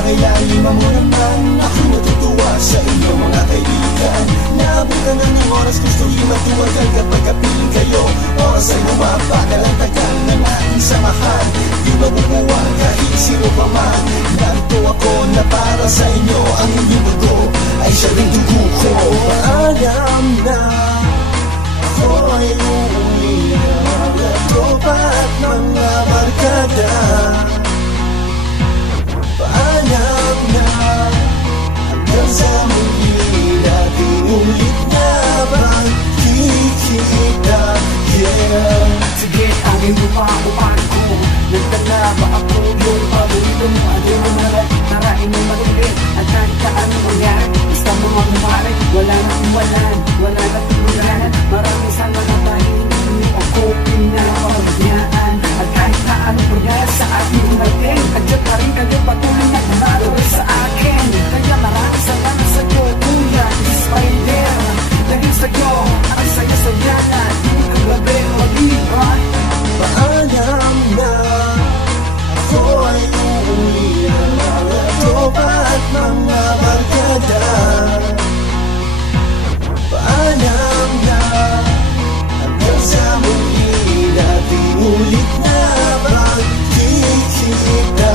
Pinag-ilaliman mo naman, ako natutuwa sa inyo mga kaibigan. Naabutan na ng oras, gusto rin matuwagan kapag kapiling kayo. Oras ay bumaba, nalang tagal ng ating samahan. Di mabubuwa kahit sino pa man. Narito ako na para sa inyo, ang inyong dugo ay siya rin dugo ko. Paalam na ako ay uuwi na mga tropa at mga barkada. Paalam na hanggang sa muli natin ulit na magkikita. Yeah. Sige, tawin mo pa ako ko. Nagtala ba ako yung paborito mo? Ano mo narain mo matigil? At kahit saan mangyari, basta mo magmumari. Wala na umalan, wala na tuluyan. Maraming sana na tayo hindi ako pinapabayaan. At kahit saan mangyari sa ating umating, adyan pa rin kayo patuloy na tumalaway sa akin. Kaya maraming salamat sa iyo, kuya, Spider. Dahil sa'yo, ang saya-saya na hindi ko gabi mag-iwan. Paalam na ako ay uuwi na mga tropa at mga barkada. Paalam na hanggang sa muli natin ulit na magkikita.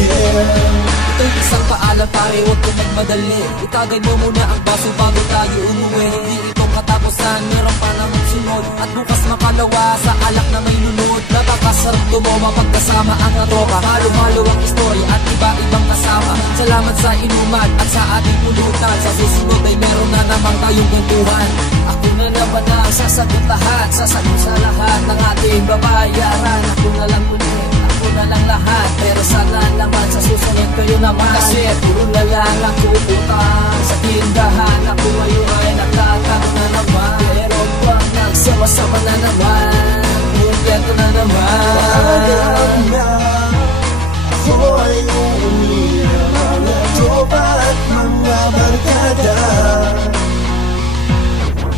Yeah. Ito'y isang paalam pare, huwag kang magmadali. Itagay mo muna ang baso bago tayo umuwi. Hindi ito katapusan, meron pa ng sunod. At bukas makalawa sa alak na may lunod. Napakasarap tumawa pagkasama ang tropa. Halo-halo ang istorya at iba-ibang kasama. Salamat sa inuman at sa ating pulutan. Sa susunod ay meron na namang tayong kwentuhan. Ako na naman ang sasagot lahat, sasagot sa lahat ng ating babayaran. Ako na lang muli, ako na lang lahat. Pero sana naman sa susunod kayo naman. Kasi puro na lang ako utang sa tindahan. Ako ngayon ay nagtatang na naman. Pero pag nagsama-sama na naman, kompleto na naman. Paalam na ako ay uuwi na mga tropa at mga barkada.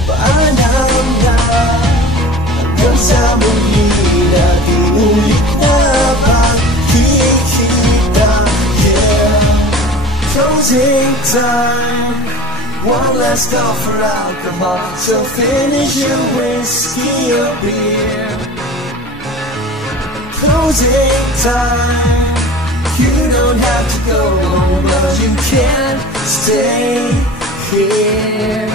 Paalam na hanggang sa muli natin ulit na magkikita. Yeah. Closing time, one last call for alcohol. So finish your whiskey or beer. Closing time, you don't have to go home, but you can stay here.